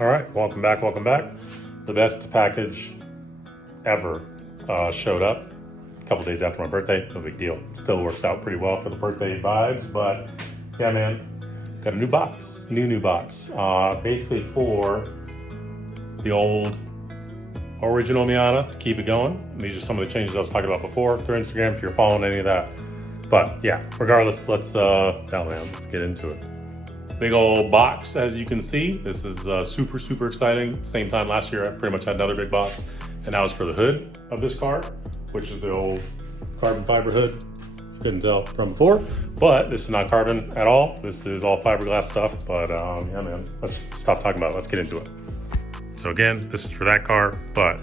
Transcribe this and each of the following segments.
All right, welcome back, welcome back. The best package ever showed up a couple days after my birthday. No big deal. Still works out pretty well for the birthday vibes, but yeah, man, got a new box, new box. Basically for the old original Miata to keep it going. These are some of the changes I was talking about before through Instagram if you're following any of that. But yeah, regardless, let's get into it. Big old box, as you can see. This is super exciting. Same time last year, I pretty much had another big box, and that was for the hood of this car, which is the old carbon fiber hood. Couldn't tell from before, but this is not carbon at all. This is all fiberglass stuff, but yeah, man, let's stop talking about it. Let's get into it. So again, this is for that car, but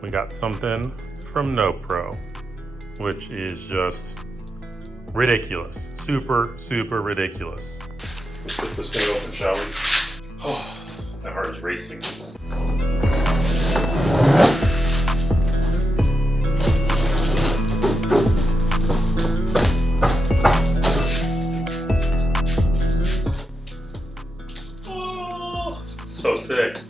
we got something from NoPro, which is just ridiculous. Super ridiculous. Let's put this thing open, shall we? Oh, my heart is racing. Oh, so sick.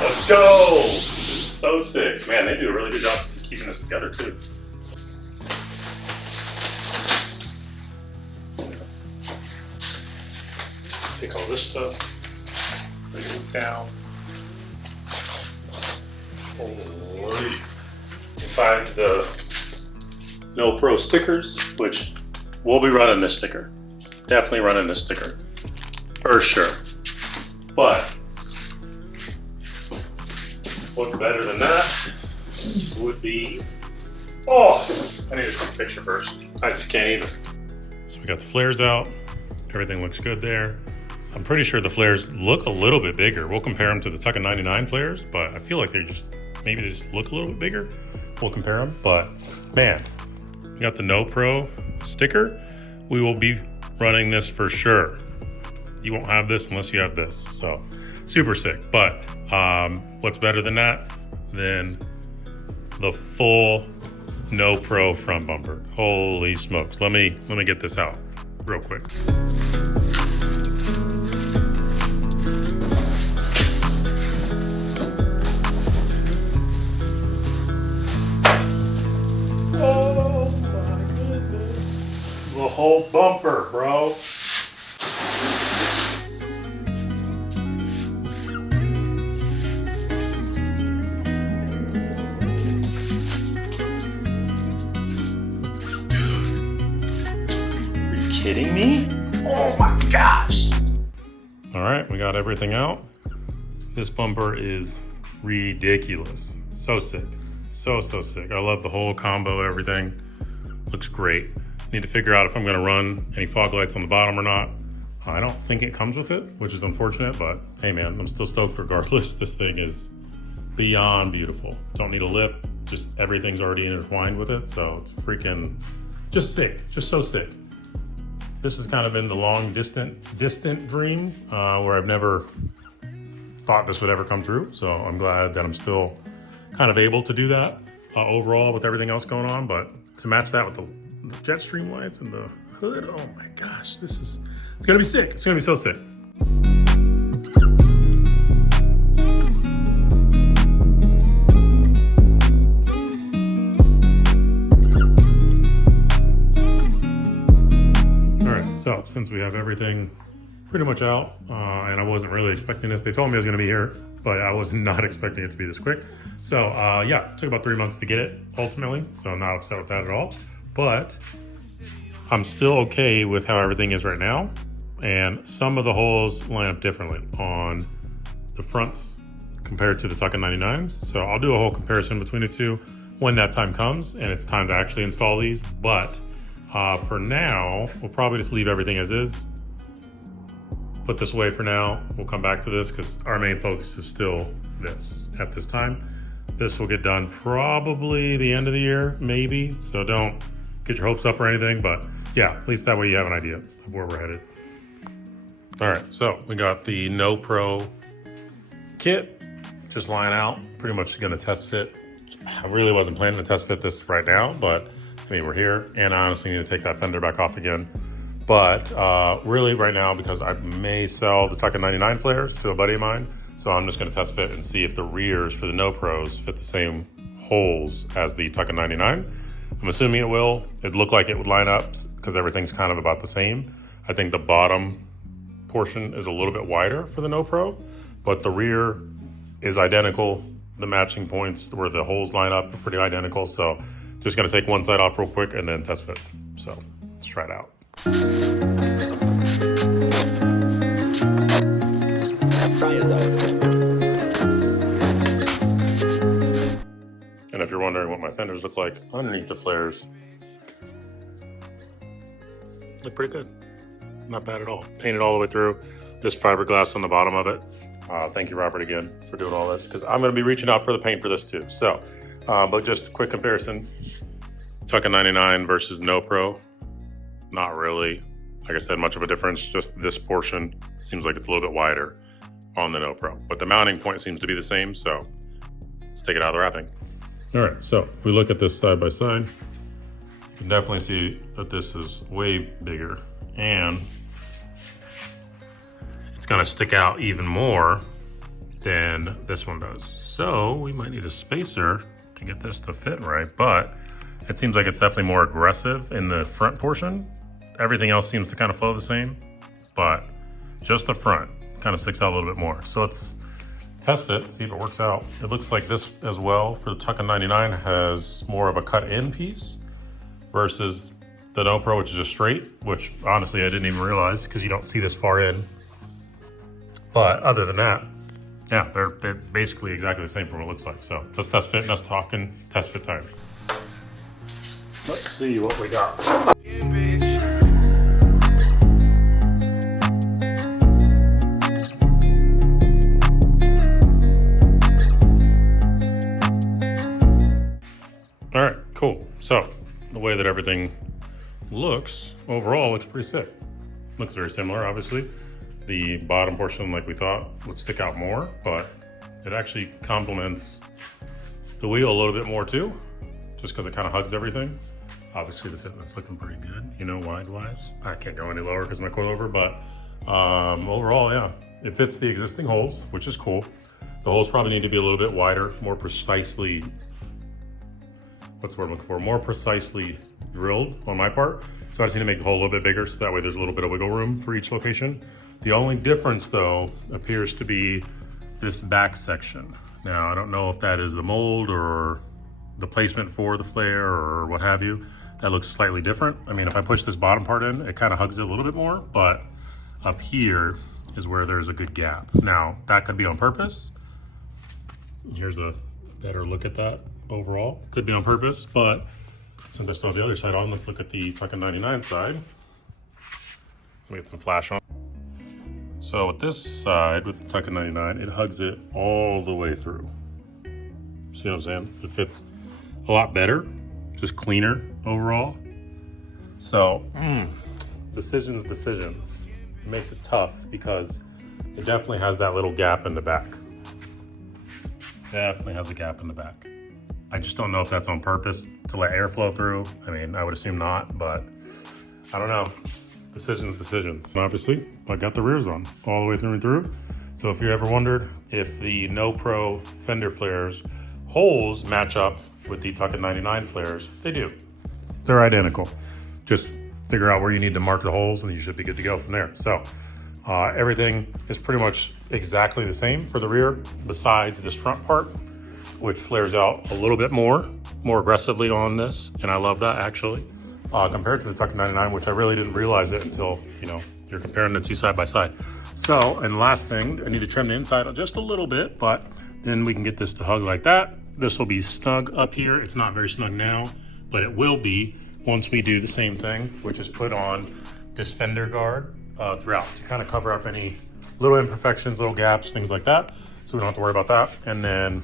Let's go! This is so sick. Man, they do a really good job keeping this together too. Take all this stuff, bring it down. Holy. Besides the NoPro stickers, which we'll be running this sticker. Definitely running this sticker. For sure. But what's better than that would be, oh, I need to take a picture first. I just can't even. So we got the flares out. Everything looks good there. I'm pretty sure the flares look a little bit bigger. We'll compare them to the Tuckin 99 flares, but I feel like maybe they just look a little bit bigger. We'll compare them, but man, we got the NoPro sticker. We will be running this for sure. You won't have this unless you have this, so super sick. But what's better than that? Than the full NoPro front bumper. Holy smokes. Let me get this out real quick. Oh my goodness. The whole bumper, bro. Kidding me? Oh my gosh. All right, we got everything out. This bumper is ridiculous. So sick. So sick. I love the whole combo, everything. Looks great. Need to figure out if I'm gonna run any fog lights on the bottom or not. I don't think it comes with it, which is unfortunate, but hey man, I'm still stoked regardless. This thing is beyond beautiful. Don't need a lip, just everything's already intertwined with it, so it's freaking just sick, just so sick. This has kind of been the long distant dream where I've never thought this would ever come true. So I'm glad that I'm still kind of able to do that overall with everything else going on. But to match that with the Jetstream lights and the hood, oh my gosh, it's gonna be sick. It's gonna be so sick. So since we have everything pretty much out, and I wasn't really expecting this, they told me I was gonna be here, but I was not expecting it to be this quick. So yeah, it took about 3 months to get it ultimately, so I'm not upset with that at all. But I'm still okay with how everything is right now. And some of the holes line up differently on the fronts compared to the Tuckin 99s. So I'll do a whole comparison between the two when that time comes and it's time to actually install these. But for now, we'll probably just leave everything as is. Put this away for now. We'll come back to this because our main focus is still this at this time. This will get done probably the end of the year, maybe. So don't get your hopes up or anything, but yeah, at least that way you have an idea of where we're headed. All right, so we got the NoPro kit just lying out. Pretty much gonna test fit. I really wasn't planning to test fit this right now, but I mean, we're here, and I honestly need to take that fender back off again. But really right now, because I may sell the Tucka 99 flares to a buddy of mine, so I'm just gonna test fit and see if the rears for the NoPros fit the same holes as the Tucka 99. I'm assuming it will. It looked like it would line up because everything's kind of about the same. I think the bottom portion is a little bit wider for the NoPro, but the rear is identical. The matching points where the holes line up are pretty identical. So just gonna take one side off real quick and then test fit. So let's try it out. And if you're wondering what my fenders look like underneath the flares, look pretty good. Not bad at all. Painted all the way through. This fiberglass on the bottom of it. Thank you, Robert, again, for doing all this, because I'm going to be reaching out for the paint for this too. So, but just a quick comparison. Tucka 99 versus NoPro. Not really, like I said, much of a difference. Just this portion seems like it's a little bit wider on the NoPro. But the mounting point seems to be the same, so let's take it out of the wrapping. All right, so if we look at this side by side, you can definitely see that this is way bigger, and it's gonna stick out even more than this one does. So we might need a spacer to get this to fit right, but it seems like it's definitely more aggressive in the front portion. Everything else seems to kind of flow the same, but just the front kind of sticks out a little bit more. So it's test fit, see if it works out. It looks like this as well for the Tucka 99 has more of a cut in piece versus the NoPro, which is just straight, which honestly I didn't even realize because you don't see this far in. But other than that, yeah, they're basically exactly the same from what it looks like. So let's test fit, and that's talking test fit time. Let's see what we got. All right, cool. So the way that everything looks overall looks pretty sick. Looks very similar, obviously. The bottom portion, like we thought, would stick out more, but it actually complements the wheel a little bit more too, just because it kind of hugs everything. Obviously the fitment's looking pretty good, you know, wide-wise. I can't go any lower because of my coilover, but overall, yeah, it fits the existing holes, which is cool. The holes probably need to be a little bit wider, more precisely, what's the word I'm looking for? More precisely drilled on my part. So I just need to make the hole a little bit bigger so that way there's a little bit of wiggle room for each location. The only difference though appears to be this back section. Now, I don't know if that is the mold or the placement for the flare or what have you. That looks slightly different. I mean, if I push this bottom part in, it kind of hugs it a little bit more, but up here is where there's a good gap. Now, that could be on purpose. Here's a better look at that overall. Could be on purpose, but since I still have the other side on, let's look at the Tucka 99 side. Let me get some flash on. So with this side, with the Tucka 99, it hugs it all the way through. See what I'm saying? It fits a lot better, just cleaner overall. So, decisions. It makes it tough because it definitely has that little gap in the back. Definitely has a gap in the back. I just don't know if that's on purpose to let air flow through. I mean, I would assume not, but I don't know. Decisions. Obviously, I got the rears on all the way through and through. So if you ever wondered if the NoPro fender flares holes match up with the Tucka 99 flares, they do. They're identical. Just figure out where you need to mark the holes and you should be good to go from there. So everything is pretty much exactly the same for the rear besides this front part, which flares out a little bit more aggressively on this. And I love that actually, compared to the Tucka 99, which I really didn't realize it until, you know, you're comparing the two side by side. So, and last thing, I need to trim the inside just a little bit, but then we can get this to hug like that. This will be snug up here. It's not very snug now, but it will be once we do the same thing, which is put on this fender guard throughout to kind of cover up any little imperfections, little gaps, things like that. So we don't have to worry about that. And then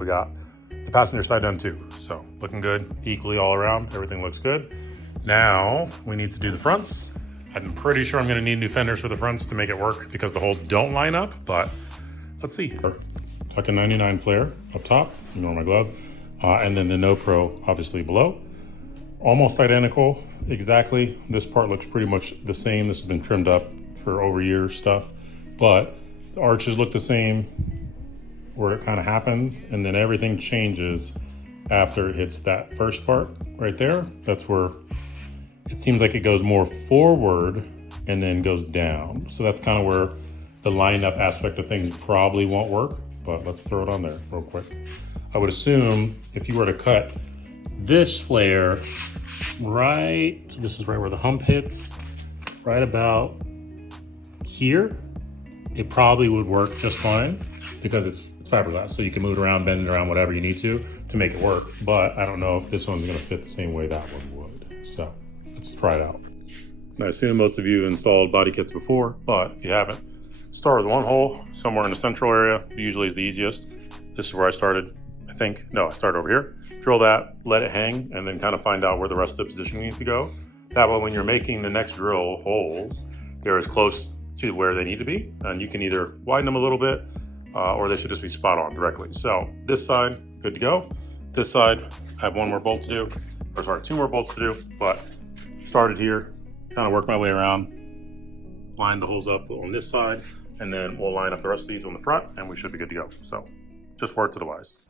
we got the passenger side done too. So looking good equally all around. Everything looks good. Now we need to do the fronts. I'm pretty sure I'm gonna need new fenders for the fronts to make it work because the holes don't line up, but let's see. Tucka 99 flare up top, ignore my glove, and then the NoPro obviously below. almost identical, exactly. This part looks pretty much the same. This has been trimmed up for over years stuff, but the arches look the same where it kind of happens, and then everything changes after it hits that first part right there. That's where it seems like it goes more forward and then goes down. So that's kind of where the lined up aspect of things probably won't work, but let's throw it on there real quick. I would assume if you were to cut this flare right, so this is right where the hump hits, right about here, it probably would work just fine because it's fiberglass. So you can move it around, bend it around, whatever you need to make it work. But I don't know if this one's gonna fit the same way that one would. So let's try it out. And I assume most of you installed body kits before, but if you haven't, start with one hole somewhere in the central area. Usually is the easiest. This is where I started, I think. No, I started over here. Drill that, let it hang, and then kind of find out where the rest of the positioning needs to go. That way, when you're making the next drill holes, they're as close to where they need to be. And you can either widen them a little bit, or they should just be spot on directly. So this side, good to go. This side, I have one more bolt to do, or sorry, 2 more bolts to do, but started here, kind of work my way around, line the holes up on this side, and then we'll line up the rest of these on the front, and we should be good to go. So just work to the wise.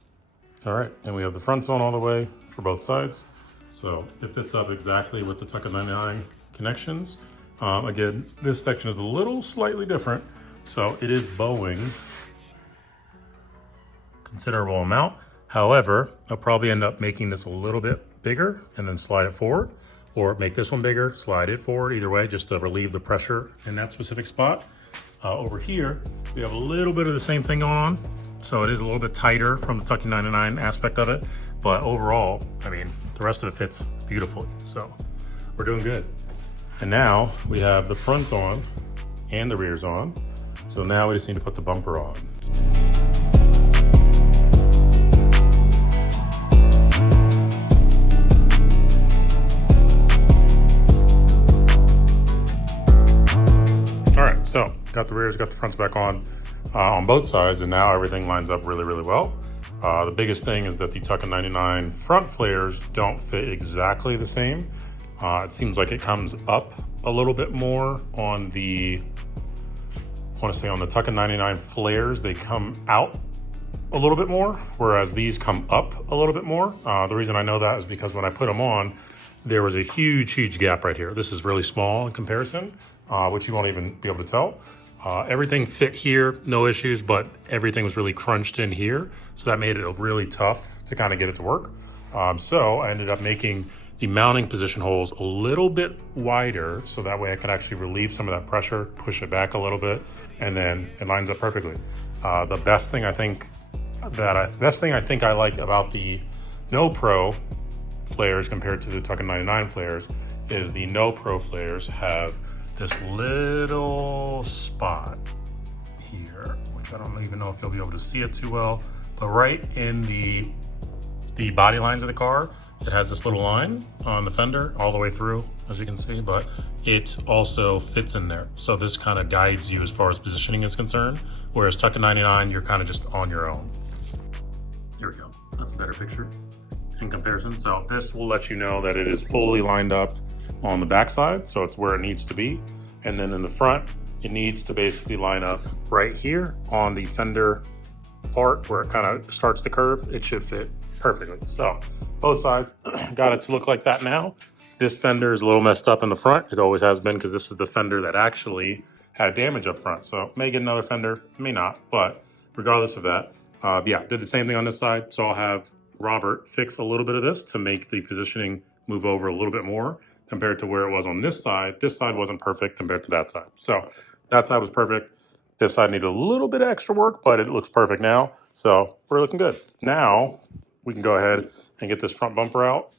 All right, and we have the fronts on all the way for both sides. So it fits up exactly with the Tucker 99 connections. Again, this section is a little slightly different. So it is bowing considerable amount. However, I'll probably end up making this a little bit bigger and then slide it forward, or make this one bigger, slide it forward, either way, just to relieve the pressure in that specific spot. Over here, we have a little bit of the same thing going on. So it is a little bit tighter from the Tucker 99 aspect of it, but overall, I mean, the rest of it fits beautifully. So we're doing good. And now we have the fronts on and the rears on. So now we just need to put the bumper on. All right, so got the rears, got the fronts back on both sides, and now everything lines up really, really well. The biggest thing is that the Tucker 99 front flares don't fit exactly the same. It seems like it comes up a little bit more on the, I want to say on the Tucker 99 flares, they come out a little bit more, whereas these come up a little bit more. The reason I know that is because when I put them on, there was a huge, huge gap right here. This is really small in comparison, which you won't even be able to tell. Everything fit here, no issues, but everything was really crunched in here. So that made it really tough to kind of get it to work. So I ended up making the mounting position holes a little bit wider, so that way I could actually relieve some of that pressure, push it back a little bit, and then it lines up perfectly. The best thing I think I like about the NoPro flares compared to the Tucker 99 flares is the NoPro flares have this little spot here, which I don't even know if you'll be able to see it too well, but right in the body lines of the car, it has this little line on the fender all the way through, as you can see, but it also fits in there. So this kind of guides you as far as positioning is concerned, whereas Tucker 99, you're kind of just on your own. Here we go, that's a better picture in comparison. So this will let you know that it is fully lined up on the backside, so it's where it needs to be. And then in the front, it needs to basically line up right here on the fender part where it kind of starts to curve. It should fit perfectly. So both sides got it to look like that now. This fender is a little messed up in the front. It always has been, because this is the fender that actually had damage up front. So may get another fender, may not, but regardless of that, yeah, did the same thing on this side. So I'll have Robert fix a little bit of this to make the positioning move over a little bit more compared to where it was on this side. This side wasn't perfect compared to that side. So that side was perfect. This side needed a little bit of extra work, but it looks perfect now. So we're looking good. Now we can go ahead and get this front bumper out,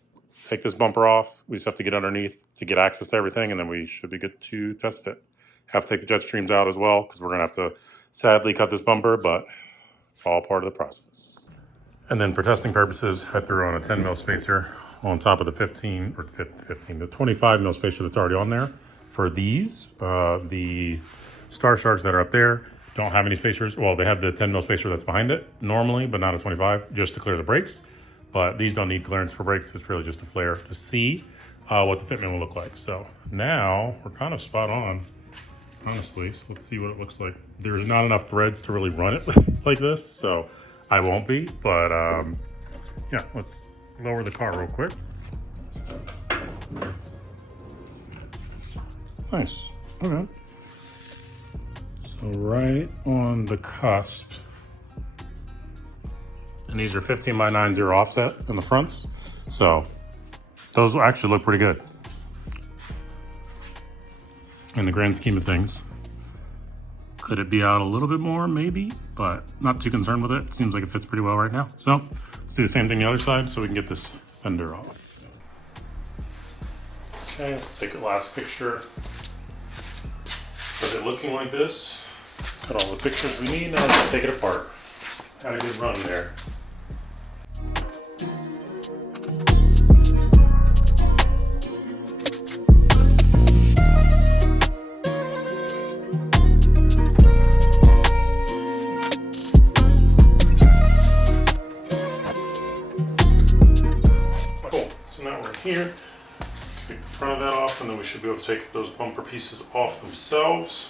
take this bumper off. We just have to get underneath to get access to everything, and then we should be good to test fit. Have to take the Jetstreams out as well, because we're gonna have to sadly cut this bumper, but it's all part of the process. And then for testing purposes, I threw on a 10 mil spacer on top of the 25 mil spacer that's already on there. For these, the Star Sharks that are up there don't have any spacers. Well, they have the 10 mil spacer that's behind it normally, but not a 25, just to clear the brakes. but these don't need clearance for brakes. It's really just a flare to see what the fitment will look like. So now we're kind of spot on, honestly. So let's see what it looks like. There's not enough threads to really run it like this, so I won't be, but yeah, let's lower the car real quick. Nice, okay. So right on the cusp. And these are 15x90 offset in the fronts. So those will actually look pretty good in the grand scheme of things. Could it be out a little bit more? Maybe, but not too concerned with it. It seems like it fits pretty well right now. So let's do the same thing the other side so we can get this fender off. Okay, let's take the last picture of it looking like this. Got all the pictures we need. Now let's take it apart. Had a good run there. Cool, so now we're in here. Take the front of that off, and then we should be able to take those bumper pieces off themselves.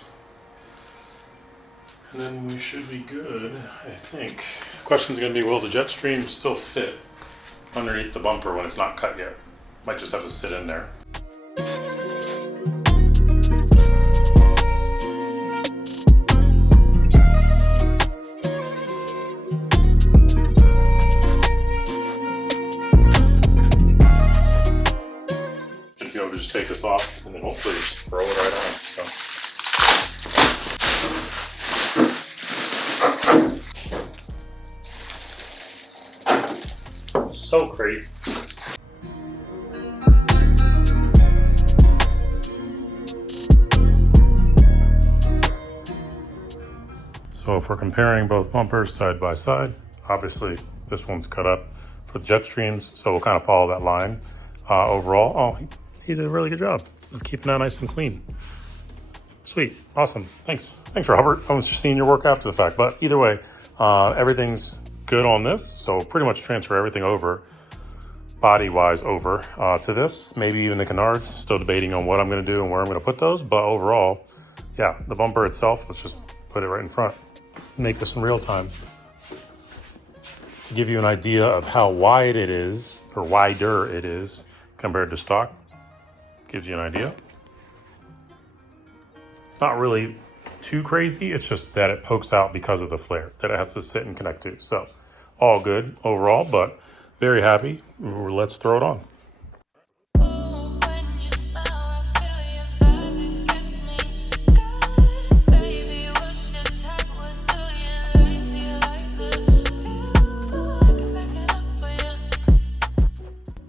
And then we should be good, I think. The question's gonna be, will the Jetstream still fit underneath the bumper when it's not cut yet? Might just have to sit in there. Should be able to just take this off and then hopefully just throw it right on. So. So crazy. So if we're comparing both bumpers side by side, obviously this one's cut up for the Jetstreams, so we'll kind of follow that line. Overall, oh, he did a really good job of keeping that nice and clean. Sweet, awesome, thanks. Thanks, Robert. I was just seeing your work after the fact, but either way, everything's good on this, so pretty much transfer everything over, body-wise over to this, maybe even the canards. Still debating on what I'm gonna do and where I'm gonna put those, but overall, yeah, the bumper itself, let's just put it right in front. Make this in real time. To give you an idea of how wide it is, or wider it is, compared to stock, gives you an idea. Not really too crazy, it's just that it pokes out because of the flare that it has to sit and connect to. So all good overall, but very happy. Let's throw it on.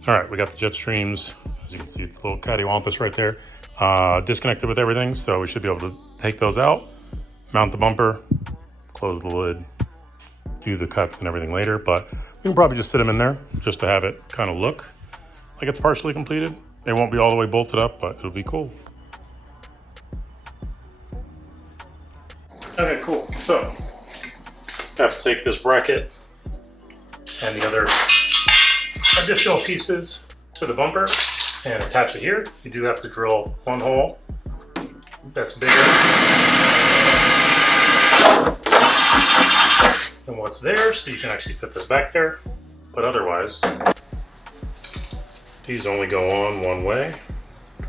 All right, we got the Jetstreams. As you can see, it's a little cattywampus right there. Disconnected with everything, so we should be able to take those out, mount the bumper, close the lid, do the cuts and everything later, but we can probably just sit them in there just to have it kind of look like it's partially completed. It won't be all the way bolted up, but it'll be cool. Okay, cool. So I have to take this bracket and the other additional pieces to the bumper and attach it here. You do have to drill one hole that's bigger than what's there, so you can actually fit this back there. But otherwise, these only go on one way,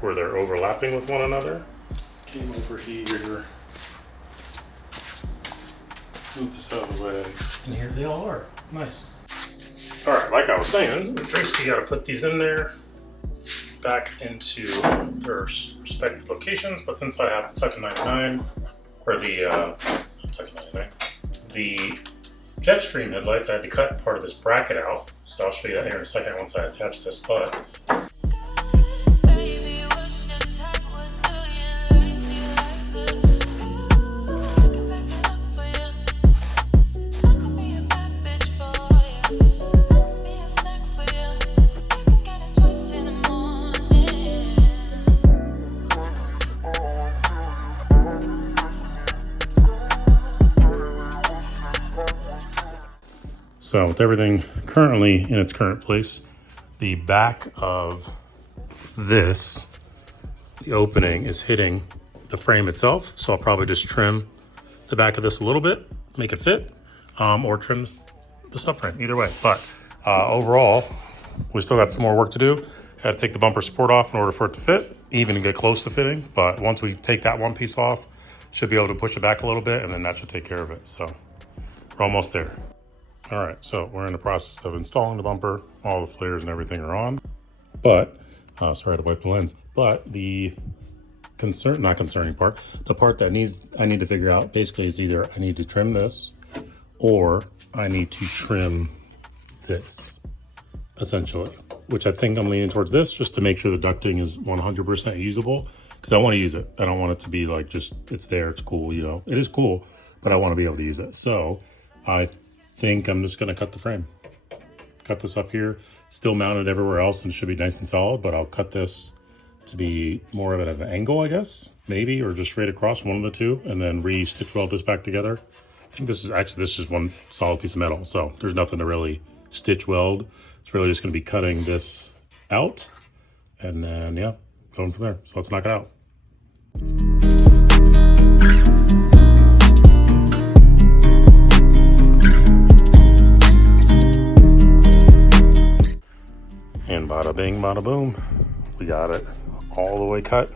where they're overlapping with one another. Came over here, move this out of the way, and here they all are. Nice. All right, like I was saying, basically you got to put these in there, back into their respective locations. But since I have the Tuck 99, or the Tuck 99, the Jetstream headlights, I had to cut part of this bracket out. So I'll show you that here in a second once I attach this. But So with everything currently in its current place, the back of this, the opening is hitting the frame itself. So I'll probably just trim the back of this a little bit, make it fit, or trim the subframe, either way. But overall, we still got some more work to do. Had to take the bumper support off in order for it to fit, even get close to fitting. But once we take that one piece off, should be able to push it back a little bit, and then that should take care of it. So we're almost there. All right, so we're in the process of installing the bumper. All the flares and everything are on. But, sorry to wipe the lens. But the not concerning part, the part that I need to figure out basically is either I need to trim this or I need to trim this, essentially. Which I think I'm leaning towards this, just to make sure the ducting is 100% usable, because I want to use it. I don't want it to be like just, it's there, it's cool, you know. It is cool, but I want to be able to use it. So I think I'm just going to cut the frame. Cut this up here, still mounted everywhere else, and it should be nice and solid, but I'll cut this to be more of an angle, I guess, maybe, or just straight across, one of the two, and then re-stitch weld this back together. I think this is one solid piece of metal, so there's nothing to really stitch weld. It's really just going to be cutting this out, and then, yeah, going from there. So let's knock it out. And bada bing, bada boom. We got it all the way cut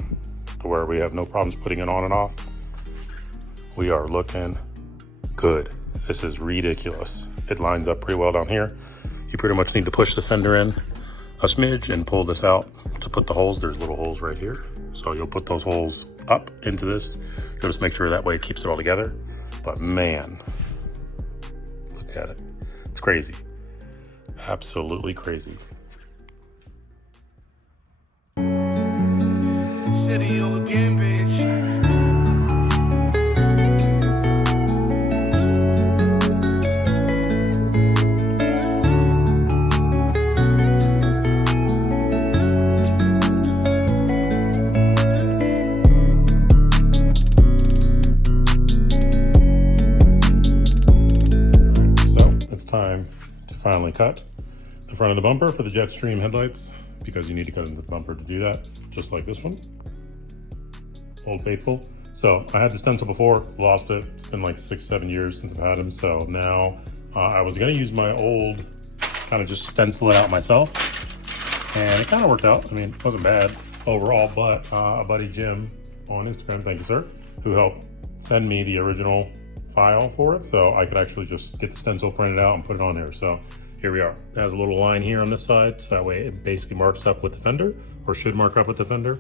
to where we have no problems putting it on and off. We are looking good. This is ridiculous. It lines up pretty well down here. You pretty much need to push the fender in a smidge and pull this out to put the holes. There's little holes right here. So you'll put those holes up into this. You'll just make sure that way it keeps it all together. But man, look at it. It's crazy. Absolutely crazy. Zeteo again, bitch. Time to finally cut the front of the bumper for the Jetstream headlights, because you need to cut into the bumper to do that, just like this one. Old Faithful. So I had the stencil before, lost it. It's been like 6-7 years since I've had them. So now I was gonna use my old, kind of just stencil it out myself, and it kind of worked out. I mean, it wasn't bad overall, but a buddy, Jim, on Instagram, thank you, sir, who helped send me the original file for it, so I could actually just get the stencil printed out and put it on there. So here we are. It has a little line here on this side, so that way it basically marks up with the fender, or should mark up with the fender,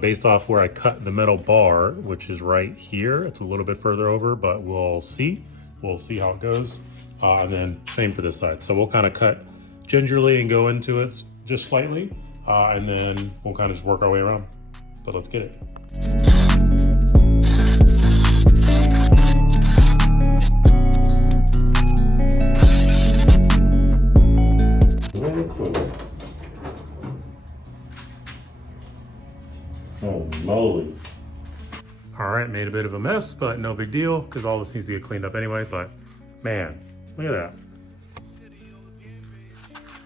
based off where I cut the metal bar, which is right here. It's a little bit further over, but we'll see how it goes. And then same for this side. So we'll kind of cut gingerly and go into it just slightly, and then we'll kind of just work our way around. But let's get it. Oh, moly. All right, made a bit of a mess, but no big deal, because all this needs to get cleaned up anyway. But man, look at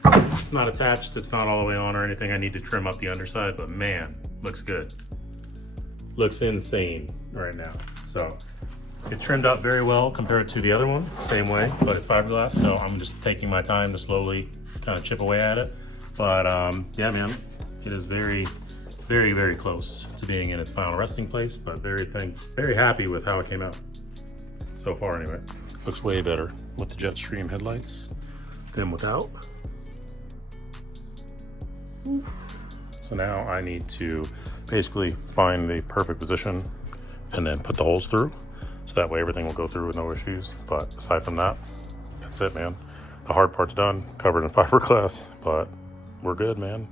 that. It's not attached, it's not all the way on or anything. I need to trim up the underside, but man, looks good. Looks insane right now. So it trimmed up very well compared to the other one, same way, but it's fiberglass. So I'm just taking my time to slowly kind of chip away at it. But yeah, man, it is very, very, very close to being in its final resting place, but very happy with how it came out so far anyway. Looks way better with the Jetstream headlights than without. So now I need to basically find the perfect position and then put the holes through, so that way everything will go through with no issues. But aside from that, that's it, man. The hard part's done, covered in fiberglass, but we're good, man.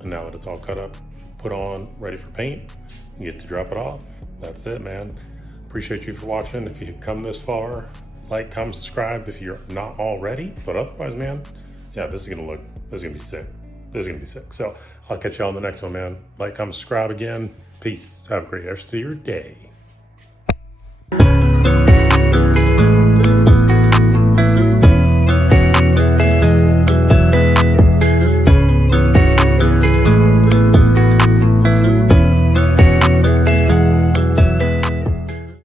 And now that it's all cut up, put on, ready for paint, you get to drop it off. That's it, man. Appreciate you for watching. If you've come this far, like, comment, subscribe if you're not already. But otherwise, man, yeah, this is gonna be sick. This is gonna be sick. So I'll catch you on the next one, man. Like, comment, subscribe again. Peace. Have a great rest of your day.